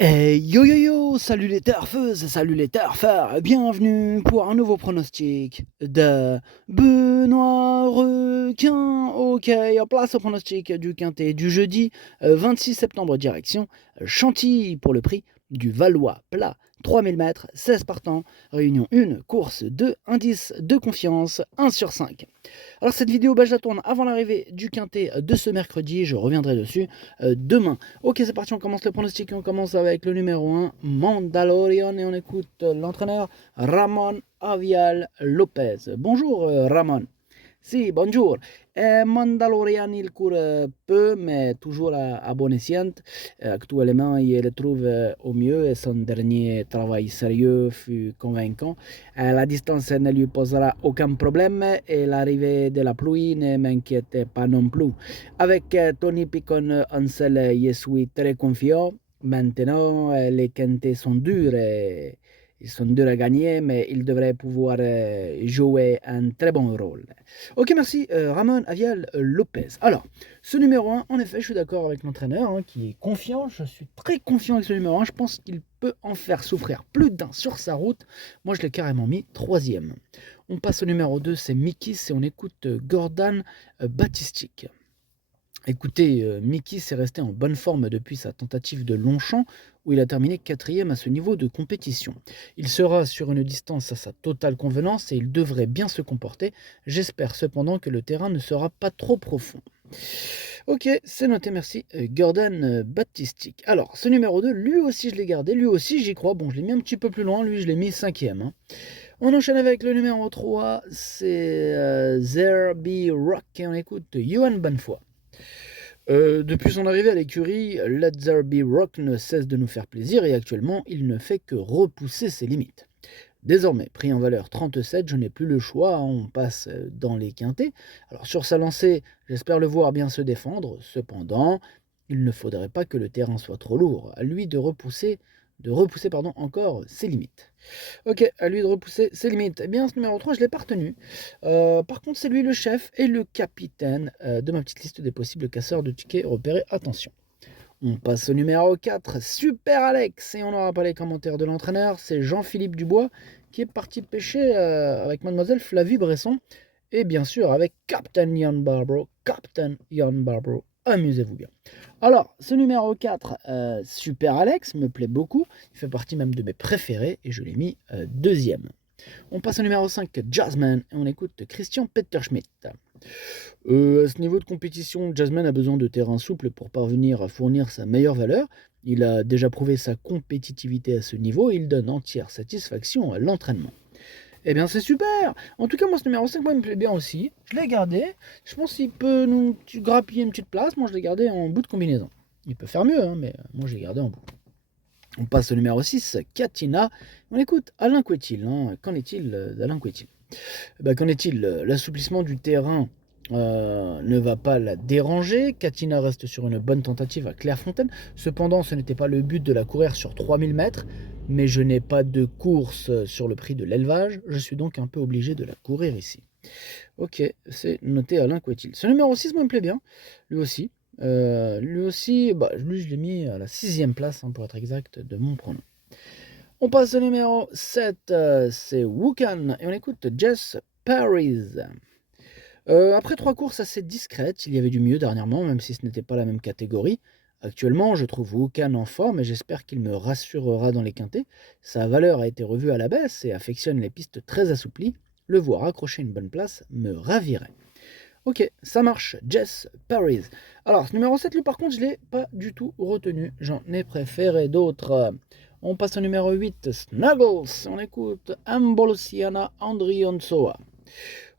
Yo yo yo, salut les turfeuses, salut les turfeurs, bienvenue pour un nouveau pronostic de Benoît Requin. Ok, place au pronostic du quintet du jeudi 26 septembre direction Chantilly pour le prix du Valois plat. 3000 mètres, 16 partants, réunion 1, course 2, indice de confiance 1 sur 5. Alors cette vidéo, je la tourne avant l'arrivée du quintet de ce mercredi, je reviendrai dessus demain. Ok, c'est parti, on commence le pronostic, on commence avec le numéro 1, Mandalorian, et on écoute l'entraîneur Ramon Avial Lopez. Bonjour Ramon. Si, bonjour. Mandalorian, il court peu, mais toujours à bon escient. Actuellement, il trouve au mieux et son dernier travail sérieux fut convaincant. La distance ne lui posera aucun problème et l'arrivée de la pluie ne m'inquiète pas non plus. Avec Tony Picon en selle, je suis très confiant. Maintenant, les quintés sont durs et ils sont durs à gagner, mais ils devraient pouvoir jouer un très bon rôle. Ok, merci Ramon Avial Lopez. Alors, ce numéro 1, en effet, je suis d'accord avec l'entraîneur qui est confiant. Je suis très confiant avec ce numéro 1. Je pense qu'il peut en faire souffrir plus d'un sur sa route. Moi, je l'ai carrément mis 3e. On passe au numéro 2, c'est Mikis et on écoute Gordon Batistic. Écoutez, Mickey s'est resté en bonne forme depuis sa tentative de Longchamp, où il a terminé 4e à ce niveau de compétition. Il sera sur une distance à sa totale convenance et il devrait bien se comporter. J'espère cependant que le terrain ne sera pas trop profond. Ok, c'est noté, merci. Gordon Batistic. Alors, ce numéro 2, lui aussi je l'ai gardé, lui aussi j'y crois. Bon, je l'ai mis un petit peu plus loin, lui je l'ai mis 5e. On enchaîne avec le numéro 3, c'est There Be Rock et on écoute Johan Bonnefoy. Depuis son arrivée à l'écurie, Let There Be Rock ne cesse de nous faire plaisir et actuellement, il ne fait que repousser ses limites. Désormais, pris en valeur 37, je n'ai plus le choix, on passe dans les quintés. Alors sur sa lancée, j'espère le voir bien se défendre. Cependant, il ne faudrait pas que le terrain soit trop lourd. À lui de repousser encore ses limites. Ok, à lui de repousser ses limites. Eh bien, ce numéro 3, je ne l'ai pas retenu. Par contre, c'est lui le chef et le capitaine de ma petite liste des possibles casseurs de tickets repérés. Attention. On passe au numéro 4, Super Alex, et on n'aura pas les commentaires de l'entraîneur, c'est Jean-Philippe Dubois qui est parti pêcher avec mademoiselle Flavie Bresson, et bien sûr avec Captain Ian Barbro, amusez-vous bien. Alors, ce numéro 4, Super Alex, me plaît beaucoup, il fait partie même de mes préférés, et je l'ai mis 2e. On passe au numéro 5, Jazzman, et on écoute Christian Petterschmidt. À ce niveau de compétition, Jasmine a besoin de terrain souple pour parvenir à fournir sa meilleure valeur. Il a déjà prouvé sa compétitivité à ce niveau et il donne entière satisfaction à l'entraînement. Eh bien, c'est super. En tout cas, moi, ce numéro 5, moi, il me plaît bien aussi. Je l'ai gardé. Je pense qu'il peut nous grappiller une petite place. Moi, je l'ai gardé en bout de combinaison. Il peut faire mieux, mais moi, je l'ai gardé en bout. On passe au numéro 6, Katina. On écoute Alain Couetil. Qu'en est-il d'Alain Couetil? Qu'en est-il? L'assouplissement du terrain ne va pas la déranger. Katina reste sur une bonne tentative à Clairefontaine. Cependant, ce n'était pas le but de la courir sur 3000 mètres, mais je n'ai pas de course sur le prix de l'élevage. Je suis donc un peu obligé de la courir ici. Ok, c'est noté Alain Couetil. Ce numéro 6 me plaît bien, lui aussi. Lui je l'ai mis à la 6e place, pour être exact, de mon pronom. On passe au numéro 7, c'est Wukan, et on écoute Jess Paris. Après 3 courses assez discrètes, il y avait du mieux dernièrement, même si ce n'était pas la même catégorie. Actuellement, je trouve Wukan en forme et j'espère qu'il me rassurera dans les quintets. Sa valeur a été revue à la baisse et affectionne les pistes très assouplies. Le voir accrocher une bonne place me ravirait. Ok, ça marche, Jess Paris. Alors, ce numéro 7, lui, par contre, je ne l'ai pas du tout retenu. J'en ai préféré d'autres. On passe au numéro 8, Snuggles. On écoute Ambolosiana Andrionsoa.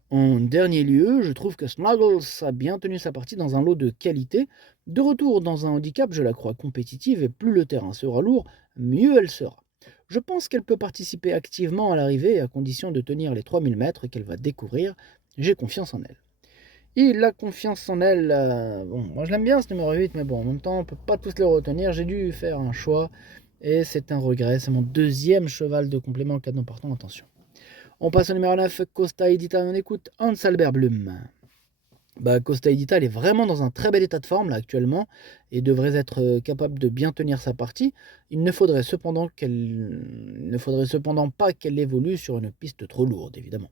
En dernier lieu, je trouve que Snuggles a bien tenu sa partie dans un lot de qualité. De retour dans un handicap, je la crois compétitive et plus le terrain sera lourd, mieux elle sera. Je pense qu'elle peut participer activement à l'arrivée à condition de tenir les 3000 mètres qu'elle va découvrir. J'ai confiance en elle. Il a confiance en elle. Moi je l'aime bien ce numéro 8, mais bon, en même temps, on peut pas tous les retenir. J'ai dû faire un choix et c'est un regret. C'est mon 2e cheval de complément en cas d'emportant. Attention. On passe au numéro 9, Costa Edita. On écoute Hans Albert Blum. Costa Edita, elle est vraiment dans un très bel état de forme là actuellement et devrait être capable de bien tenir sa partie. Il ne faudrait cependant pas qu'elle évolue sur une piste trop lourde, évidemment.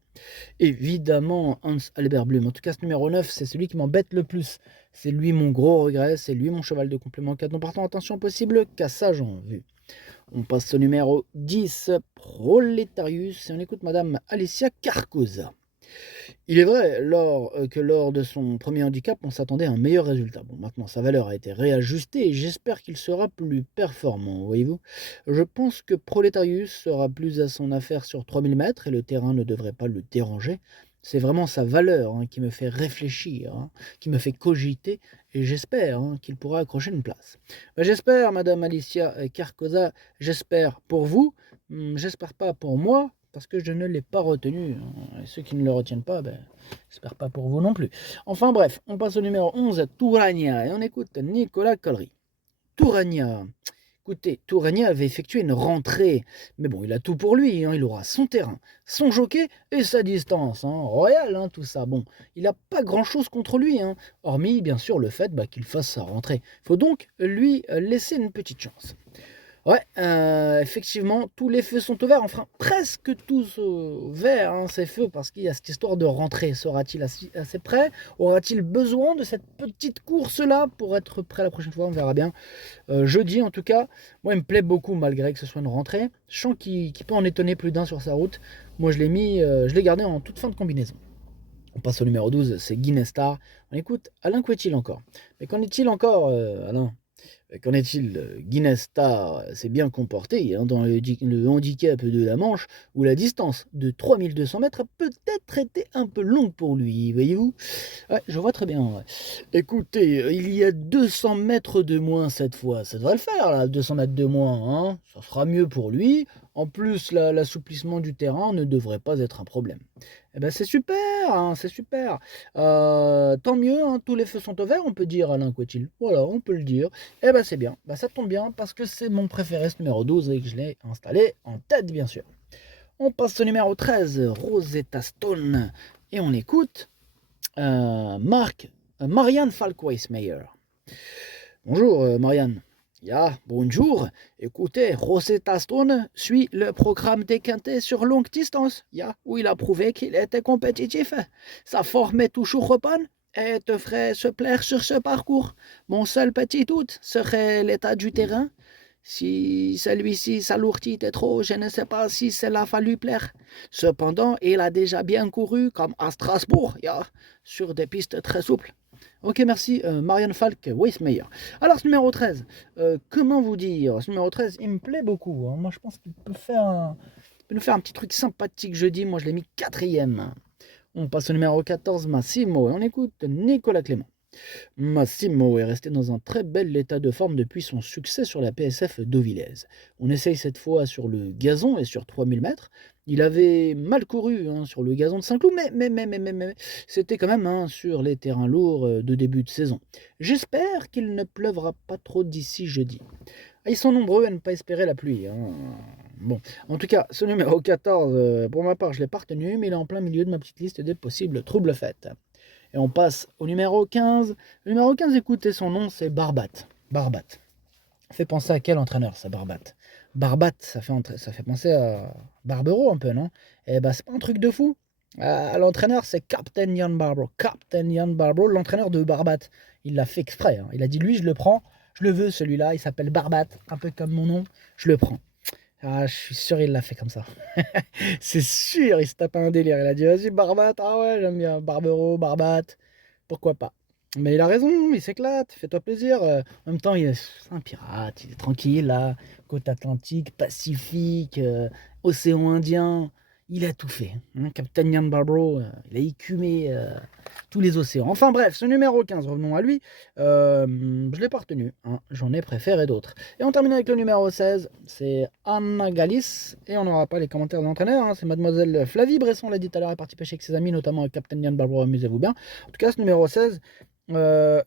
Évidemment, Hans Albert Blum. En tout cas, ce numéro 9, c'est celui qui m'embête le plus. C'est lui mon gros regret, c'est lui mon cheval de complément 4 non partant. Attention possible, cassage en vue. On passe au numéro 10, Proletarius, et on écoute Madame Alicia Carcosa. Il est vrai que lors de son premier handicap, on s'attendait à un meilleur résultat. Bon, maintenant, sa valeur a été réajustée et j'espère qu'il sera plus performant, voyez-vous. Je pense que Proletarius sera plus à son affaire sur 3000 mètres et le terrain ne devrait pas le déranger. C'est vraiment sa valeur qui me fait réfléchir, qui me fait cogiter et j'espère qu'il pourra accrocher une place. J'espère, Madame Alicia Carcosa, j'espère pour vous, j'espère pas pour moi, parce que je ne l'ai pas retenu. Et ceux qui ne le retiennent pas, j'espère pas pour vous non plus. Enfin bref, on passe au numéro 11, Tourania, et on écoute Nicolas Collery. Tourania. Écoutez, Tourania avait effectué une rentrée, mais bon, il a tout pour lui, il aura son terrain, son jockey et sa distance, royal, tout ça. Bon, il n'a pas grand-chose contre lui, hormis bien sûr le fait qu'il fasse sa rentrée. Il faut donc lui laisser une petite chance. Ouais, effectivement, tous les feux sont au vert, enfin presque tous au vert, ces feux, parce qu'il y a cette histoire de rentrée. Sera-t-il assez prêt? Aura-t-il besoin de cette petite course-là pour être prêt la prochaine fois? On verra bien. Jeudi, en tout cas, moi, il me plaît beaucoup, malgré que ce soit une rentrée. Je sens qu'il peut en étonner plus d'un sur sa route. Moi, je l'ai gardé en toute fin de combinaison. On passe au numéro 12, c'est Guinness Star. On écoute Alain Couetil encore. Mais qu'en est-il encore, Alain? Qu'en est-il? Guinness Star s'est bien comporté dans le handicap de la Manche, où la distance de 3200 mètres a peut-être été un peu longue pour lui, voyez-vous? Ouais, je vois très bien. Ouais. Écoutez, il y a 200 mètres de moins cette fois. Ça devrait le faire, là, 200 mètres de moins. Ça sera mieux pour lui. En plus, l'assouplissement du terrain ne devrait pas être un problème. Eh ben, c'est super, c'est super. Tant mieux, tous les feux sont au vert, on peut dire, Alain Couetil. Voilà, on peut le dire. Eh ben, c'est bien. Ça tombe bien parce que c'est mon préféré, ce numéro 12, et que je l'ai installé en tête, bien sûr. On passe au numéro 13, Rosetta Stone. Et on écoute Marianne Falk-Weissmeyer. Bonjour, Marianne. Bonjour. Écoutez, Rosetta Stone suit le programme des quintés sur longue distance, où il a prouvé qu'il était compétitif. Sa forme est toujours bonne et devrait se plaire sur ce parcours. Mon seul petit doute serait l'état du terrain. Si celui-ci s'alourdit trop, je ne sais pas si cela va lui plaire. Cependant, il a déjà bien couru, comme à Strasbourg, sur des pistes très souples. Ok, merci, Marianne Falk-Weissmeyer. Alors, ce numéro 13, comment vous dire? Ce numéro 13, il me plaît beaucoup. Moi, je pense qu'il peut nous faire un petit truc sympathique jeudi. Moi, je l'ai mis 4e. On passe au numéro 14, Massimo, et on écoute Nicolas Clément. Massimo est resté dans un très bel état de forme depuis son succès sur la PSF d'Auvillaise. On essaye cette fois sur le gazon et sur 3000 mètres. Il avait mal couru sur le gazon de Saint-Cloud, mais c'était quand même sur les terrains lourds de début de saison. J'espère qu'il ne pleuvra pas trop d'ici jeudi. Ils sont nombreux à ne pas espérer la pluie. Bon, en tout cas, ce numéro 14, pour ma part, je ne l'ai pas retenu, mais il est en plein milieu de ma petite liste des possibles troubles faites. Et on passe au numéro 15. Le numéro 15, écoutez, son nom, c'est Barbat. Barbat. Ça fait penser à quel entraîneur, ça, Barbat? Barbat, ça fait penser à Barbero un peu, non? Eh c'est pas un truc de fou. L'entraîneur, c'est Captain Jan Barbero. Captain Jan Barbero, l'entraîneur de Barbat. Il l'a fait exprès. Il a dit, lui, je le prends. Je le veux, celui-là. Il s'appelle Barbat, un peu comme mon nom. Je le prends. Je suis sûr il l'a fait comme ça. C'est sûr, il se tape un délire. Il a dit, vas-y, Barbat, ouais, j'aime bien. Barbero, Barbat, pourquoi pas. Mais il a raison, il s'éclate, fais-toi plaisir. En même temps, c'est un pirate, il est tranquille, là. Côte Atlantique, Pacifique, Océan Indien. Il a tout fait. Captain Jan Barbero, il a écumé tous les océans. Enfin bref, ce numéro 15, revenons à lui. Je ne l'ai pas retenu. J'en ai préféré d'autres. Et on termine avec le numéro 16. C'est Anna Galis. Et on n'aura pas les commentaires de l'entraîneur. C'est mademoiselle Flavie Bresson, l'a dit tout à l'heure, est partie pêcher avec ses amis, notamment avec Captain Jan Barbero, amusez-vous bien. En tout cas, ce numéro 16,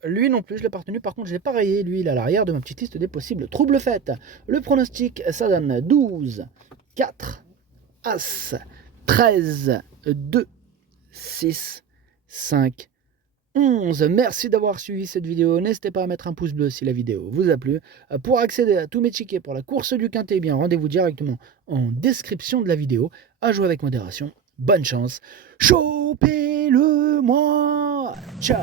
lui non plus, je l'ai pas retenu. Par contre, je l'ai pas rayé. Lui, il est à l'arrière de ma petite liste des possibles troubles faites. Le pronostic, ça donne 12, 4, As, 13, 2, 6, 5, 11. Merci d'avoir suivi cette vidéo. N'hésitez pas à mettre un pouce bleu si la vidéo vous a plu. Pour accéder à tous mes tickets pour la course du Quintet, eh bien rendez-vous directement en description de la vidéo. À jouer avec modération. Bonne chance. Chopez-le moi. Ciao.